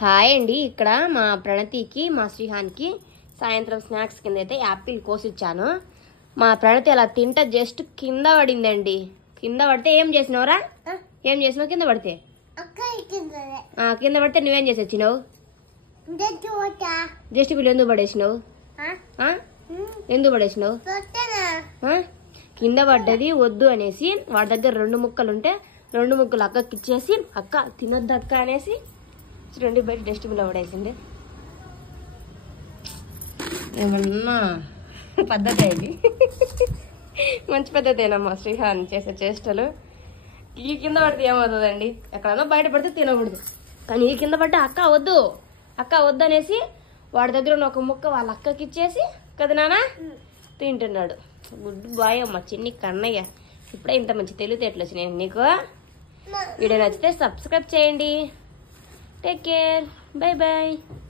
Hi అండి. ఇక్కడ మా ప్రణతికి మా శ్రీహాన్కి సాయంత్రం స్నాక్స్ కింద అయితే యాపిల్ కోసిచ్చాను. మా ప్రణతి అలా తింటా జస్ట్ కింద పడిందండి. కింద పడితే ఏం చేసినావురా? ఏం చేసినావు కింద పడితే? కింద పడితే నువ్వేం చేసి వచ్చినావు? జస్ట్ వీళ్ళు ఎందుకు పడేసినావు? ఎందుకు పడేసినావు? కింద పడ్డది వద్దు అనేసి వాడి దగ్గర 2 ముక్కలుంటే 2 ముక్కలు అక్కకి ఇచ్చేసి అక్క తినొద్దు అక్క అనేసి చూడండి బయట డస్ట్బిన్ లో పడేసింది. ఏమన్నా పద్ధతి అయింది. మంచి పద్ధతేనమ్మా శ్రీహాన్ చేసే చేష్టలు. ఈ కింద పడితే ఏమవుతుందండి? ఎక్కడన్నా బయట పడితే తినకూడదు, కానీ ఈ కింద పడితే అక్క వద్దు అక్క వద్దు అనేసి వాడి దగ్గర ఉన్న 1 ముక్క వాళ్ళ అక్కకి ఇచ్చేసి కదా నాన్న తింటున్నాడు. గుడ్ బాయ్ అమ్మ చిన్ని కన్నయ్య. ఇప్పుడే ఇంత మంచి తెలివితేటలు వచ్చినాయి నీకు. వీడియో నచ్చితే సబ్స్క్రైబ్ చేయండి. Take care. Bye bye.